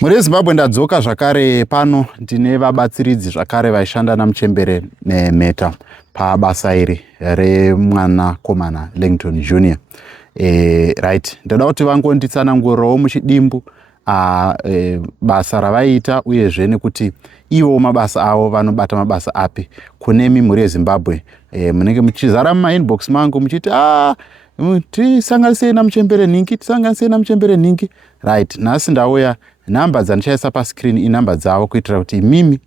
Muri Zimbabwe ndadzoka zvakare pano ndine vabatsiridzi zvakare vaishanda naMuchembere Meta pabasa iri remwanakomana Langton Jr. Right, ndoda kuti vangonditsanangurirawo muchidimbu basa ravaiita uyezve nekuti ivo mabasa avo vanobata mabasa api kunemi mhuri yeZimbabwe. Munenge muchizara mumainbox mangu muchiti tisanganisei naMuchembere Ningi, tisanganisei naMuchembere Ningi. Right, nhasi ndauya, namba dzandichaisa pascreen inamba dzavo kuitira kuti imimi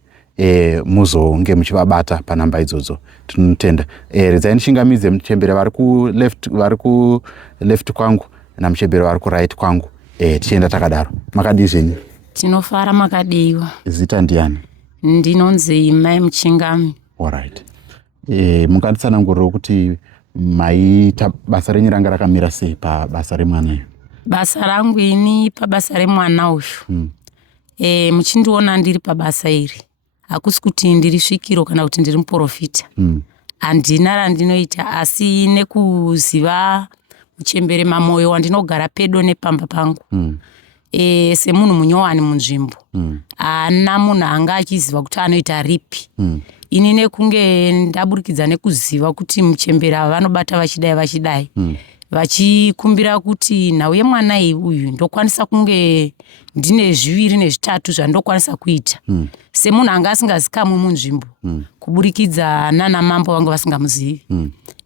muzonge muchivabata panamba idzodzo. Tinotenda. Redzai ndichingamidze Muchembere vari ku left kwangu naMuchembere vari ku right kwangu. Tichienda takadaro. Makadii zvenyu? Tinofara makadiwa. Zita ndiani? Ndinonzi Mai Muchingami. Alright. Munganditsanangurirawo kuti maita basa renyu ranga rakamira sei pabasa remwana uyu? Basa rangu ini pabasa remwana uyu. Muchindiona ndiri pabasa iri, hakusi kuti ndiri svikiro kana kuti ndiri muprofita. Handina randinoita, asi nekuziva Muchembere Mamoyo wandinogara pedo nepamba pangu. Semunhu munyowani munzvimbo. Haana munhu anga achiziva kuti anoita ripi. Ini nekunge ndaburikidza nekuziva kuti Muchembere ava vanobata vachidai. Vachikumbira kuti nhau yemwana uyu ndokwanisa kunge ndine 2 nezvitatu zvandokwanisa kuita. Semunhu anga asingazikamwe munzvimbo. Kuburikidza nana mambo vange vasingamuzivi.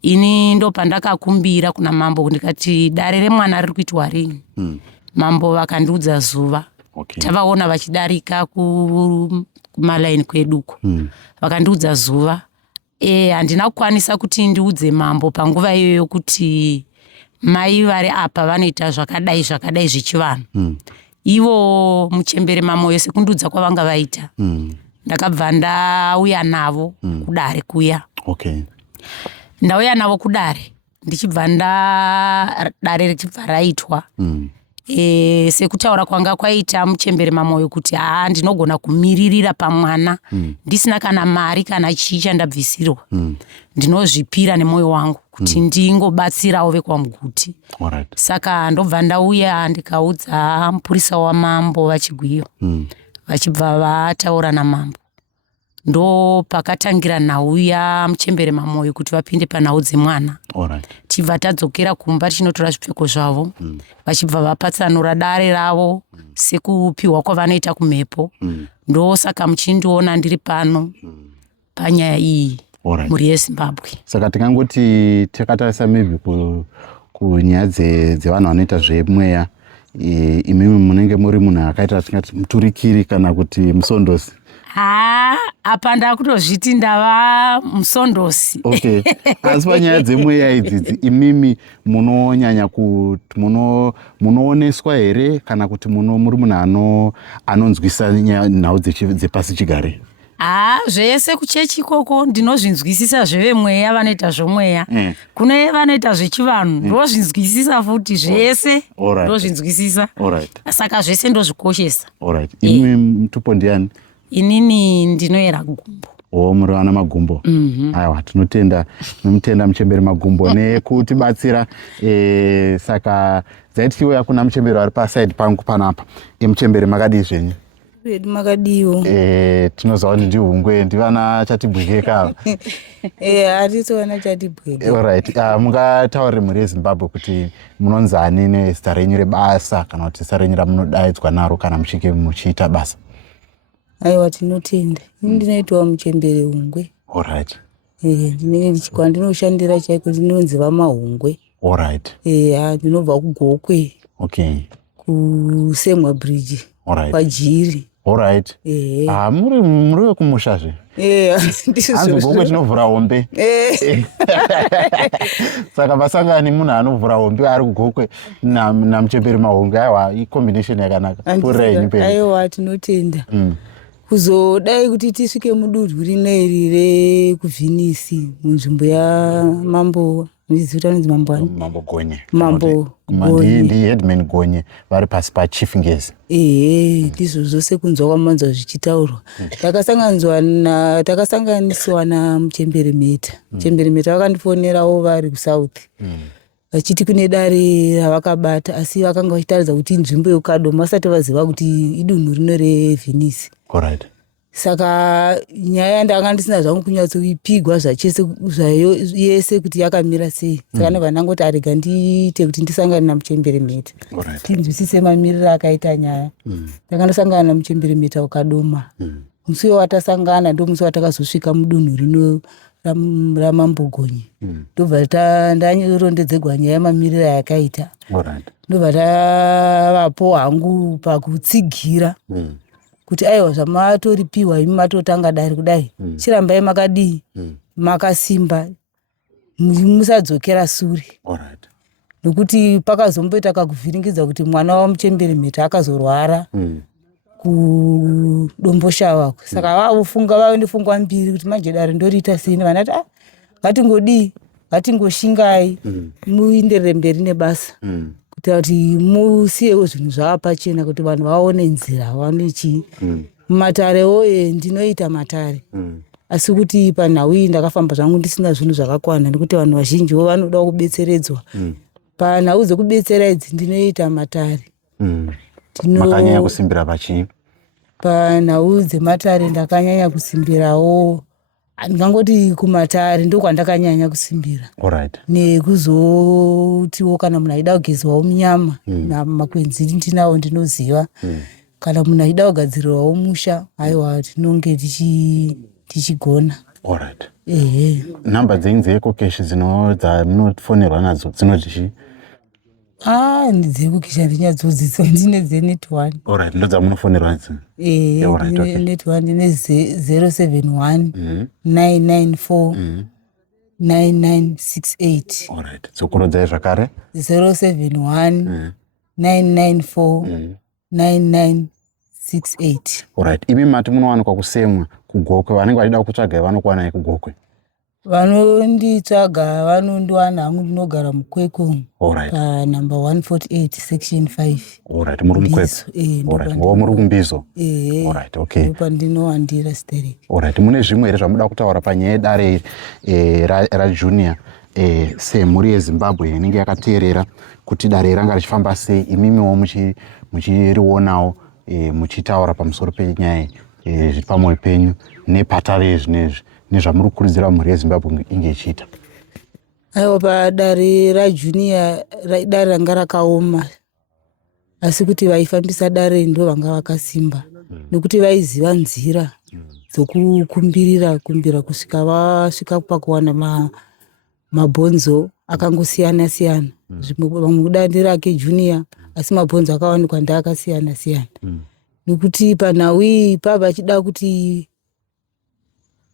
Ini ndo pandakakumbira kuna mambo ndikati dare remwana riri kuitwa rini. Mambo vakandiudza zuva. Tavaona vachidarika kumalaini kweduko. Vakandiudza zuva. Handina kukwanisa kuti ndiudze mambo panguva iyoyo kuti mai vari apa vanoita zvakadai zvechivanhu. Ivo Muchembere Mamoyo sekundiudza kwavanga vaita. Ndakabva ndauya navo kudare kuya. Ndauya navo kudare ndichibva dare richibva raitwa. Sekutaura kwanga kwaita Muchembere Mamoyo kuti ndinogona kumiririra pamwana ndisina kana mari kana chii chandabvisirwa. Ndinozvipira nemwoyo wangu kuti ndingobatsirawo vekwaMuguti. Saka ndobva ndauya ndikaudza mupurisa wamambo vachigwiyo. Vachibva vataura namambo. Ndo pakatangira nhau yaMuchembere Mamoyo kuti vapinde panhau dzemwana. Tibva tadzokera kumba tichinotora zvipfeko zvavo. Vachibva vapatsanura dare ravo sekupiwa kwavanoita kumhepo. Ndo saka muchindiona ndiri pano panyaya iyi mhuri yeZimbabwe. Saka tingangoti takatarisa maybe kunyaya dzevanhu vanoita zvemweya, imimi munenge muri munhu akaita tingati muturikiri kana kuti musondosi. Apa ndakutozviti ndava musondosi. Asi panyaya dzemweya idzidzi imimi munonyanya kuti munooneswa here kana kuti muri munhu anonzwisa nhau dzepasi chigare? Zvese kuchechi ikoko ndinozvinzwisisa zvevemweya vanoita zvomweya. Kune vanoita zvechivanhu ndozvinzwisisa futi zvese. Ndozvinzwisisa. Saka zvese ndozvikoshesa. Imi mutupo ndiani? Inini ndinoyera gumbo. Muri vana magumbo. Aiwa, tinotenda Muchembere Magumbo nekutibatsira. Saka zaitichiuya kuna Muchembere vari paside pangu panapa. Muchembere makadii zvenyu? Redu makadiwo. Tinoziva kuti ndihungwe ndivana chatibwekeka. Hatitowana chatibweka. Alright, mungataurire mhuri yeZimbabwe kuti munonzani nezita renyu rebasa kana kuti zita renyu ramunodaidzwa naro kana muchinge muchiita basa? Aiwa, tinotenda. Ndinoitwa Muchembere Hungwe. Alright. Kwandinoshandira chaiko ndinonzi Vamahungwe. Alright. Ndinobva kuGokwe. Kusemwa Bridge. Pajiri. Alright. Muri wekumushazve? Hanzi Gokwe tinovhura hombe. Saka vasangani munhu anovhura hombe ari kuGokwe naMuchembere Mahungwe. Aiwa, combination yakanaka. Purirai nyipeni. Aiwa, tinotenda. Kuzodai kuti tisvike mudurhu rineri rekuvhinisi munzvimbo yaMambo, ndiziva kuti Mambo ani? Mambo Gonye. Mambo Gonye. Ndi headman Gonye vari pasi paChief Ngezi. Ndizvo zvose kunzwa kwamanzwa zvichitaurwa. Takasanganiswa naMuchembere Meta. Muchembere Meta vakandifonerawo vari kuSouth. vachiti kune dare ravakabata, asi vakanga vachitaridza kuti inzvimbo yeukadoma vasati vaziva kuti idunhu rino reVenice. Alright. Saka nyaya ndanga ndisina zvangu kunyatsoipigwa zvayese kuti yakamira sei. Saka ndobva ndangoti arega ndiite kuti ndisangane namuchemberemeta. Tinzwisise mamiriro akaita nyaya. Takandosangana namuchemberemeta ukadoma. Musi watasangana ndo musi watakazosvika mudunhu rino raMambogonye. Ndobva ndarondedzerwa nyaya mamiriro yakaita. Ndobva tavapo hangu pakutsigira. Kuti aiwa zvamatoripiwa imi matotanga dare kudai. Chirambai makadii, makasimba, musadzokera sure. Nokuti pakazomboita kakuvhiringidza kuti mwana wamuchemberemeta akazorwara kudomboshawa. Saka vave nepfungwa mbiri kuti manje dare ndoriita sei. Vanati ngatingodii, ngatingoshingai, muenderere mberi nebasa. Kuti musiyewo zvinhu zvavapachena kuti vanhu vaone nzira vaone chii. Mumatarewo ndinoita matare. Asi kuti panhau iyi ndakafamba zvangu ndisina zvinhu zvakakwana nekuti vanhu vazhinjiwo vanoda kubetseredzwa. Panhau dzekubetsera idzi ndinoita matare. Makanyanya kusimbira pachii? Panhau dzematare ndakanyanya kusimbirawo. Ndingangoti kumatare ndokwandakanyanya kusimbira. Nekuzotiwo kana munhu aida kugezwawo munyama namakwenzi ndinawo ndinoziva. Kana munhu aida kugadzirirwawo musha, aiwa tinonge tichigona. Nhamba dzenyu dzeEcocash dzinofonerwa nadzo dzinoti chii? Ndedzekukisha ndinyatsodzidziswa ndine dzeNet1. Ndo dzamunofonerwa nadzo? Net1 ndine 071 994 9968. Dzokurodzai zvakare? 071 994 9968. Imi mati munowanikwa kusemwa kuGokwe. Vanenge vachida kutsvaga vanokuwanai kuGokwe? Vanonditsvaga vanondiwana hangu ndinogara muKwekwe. Panumber 148 section 5. Muri muKwekwe? Muri kuMbizo? Pandinowandira stereki. Mune zvimwe here zvamuda kutaura panyaya yedare raJunior semhuri yeZimbabwe inenge yakateerera kuti dare ranga richifamba sei, imimiwo muchirionawo muchitaura pamusoro penyaya pamwoyo penyu nepatare zvinezvi nezvamuri kukurudzira mhuri yeZimbabwe inge ichiita? Aiwa, padare raJunior dare ranga rakaoma, asi kuti vaifambisa dare ndo vanga vakasimba nokuti vaiziva nzira dzokukumbira kusvika vasvika pakuwana mabhonzo akangosiyana siyana. Vamwe kudande rake Junior, asi mabhonzo akawanikwa ndaakasiyana siyana. Nokuti panhau iyi pava vachida kuti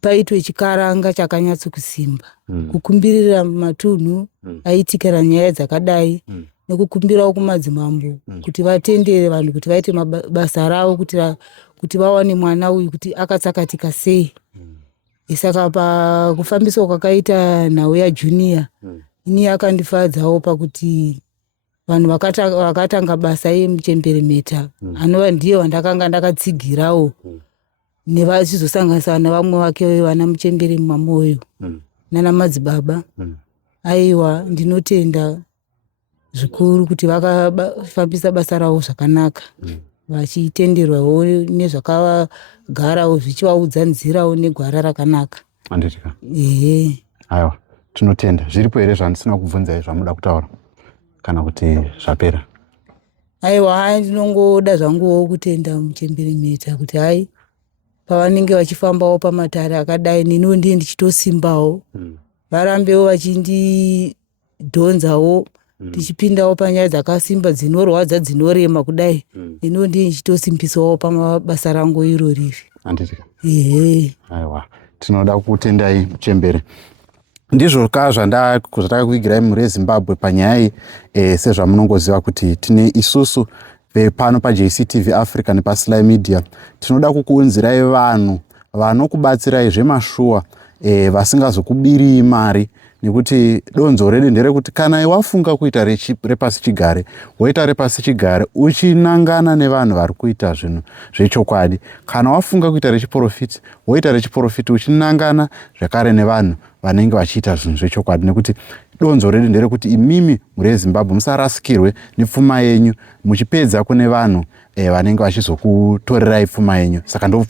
paitwe chikaranga chakanyatsokusimba. Kukumbirira matunhu aitikira nyaya dzakadai, nekukumbirawo kumadzimambo kuti vatendere vanhu kuti vaite mabasa ravo kuti vawane mwana uyu kuti akatsakatika sei. Saka pakufambiswa kwakaita nhau yaJunior, ini yakandifadzawo pakuti vanhu vakatanga basa yemuchemberemeta anova ndiye wandakanga ndakatsigirawo nevachizosanganisana navamwe vake vana muchembere mwamoyo nana madzibaba. Aiwa, ndinotenda zvikuru kuti vakafambisa basa ravo zvakanaka, vachitenderwawo nezvakagarawo zvichivaudza nzirawo negwara rakanaka. Anditika. Aiwa, tinotenda. Zviripo here zvandisina kubvunzai zvamuda kutaura kana kuti zvapera? Aiwa, ndinongoda zvanguwo kutenda muchemberemeta kuti hai pavanenge vachifambawo pamatare akadai nino ndiye ndichitosimbawo. Varambewo vachindidhonzawo tichipindawo panyaya dzakasimba dzinorwadza dzinorema kudai. Nino ndiye ndichitosimbisawo pamabasa rangu irori. Anditika. Aiwa, tinoda kutendai muchembere. Ndizvo zvandakakuigirai mhuri yeZimbabwe panyaya sezvamunongoziva kuti tine isusu pano paJCTV Africa nepaSly Media tinoda kukuunzirai vanhu vanokubatsirai zvemashuwa vasingazokubiri mari, nekuti donzo redu nderekuti kana wafunga kuita repasi chigare woita repasi chigare uchinangana nevanhu vari kuita zvinhu zvechokwadi. Kana wafunga kuita rechiprofiti woita rechiprofiti uchinangana zvakare nevanhu vanenge vachiita zvinhu zvechokwadi, nekuti donzo redu nderekuti imimi muri Zimbabwe musarasikirwe nepfuma yenyu muchipedza kune vanhu vanenge vachizokutorerai pfuma yenyu. Saka ndo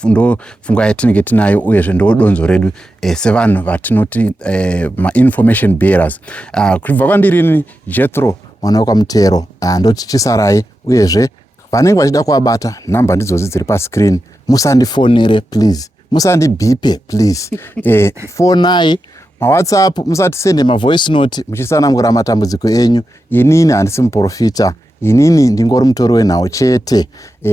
pfungwa yatinenge tinayo uyezve ndo donzo redu sevanhu vatinoti ma-information bearers. Kubva kwandiri Jethro mwana wakwamutero ndoti chisarai, uyezve vanenge vachida kuabata nhamba ndidzodzi dziri pascreen. Musandifonere please, musandibhipe please. Fonai maWhatsApp, musatisende mavoice note muchisanangura matambudziko enyu. Inini handisi muprofita, inini ndingori mutori wenhau chete.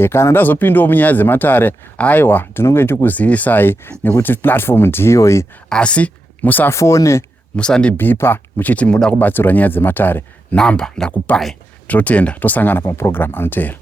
Kana ndazopindawo munyaya dzematare, aiwa ndinonge ndichikuzivisai nekuti platform ndiyoyi, asi musafone, musandibhipa muchiti muda kubatsirwa nyaya dzematare. Nhamba ndakupai. Totenda tosangana pamaprogram anotevera.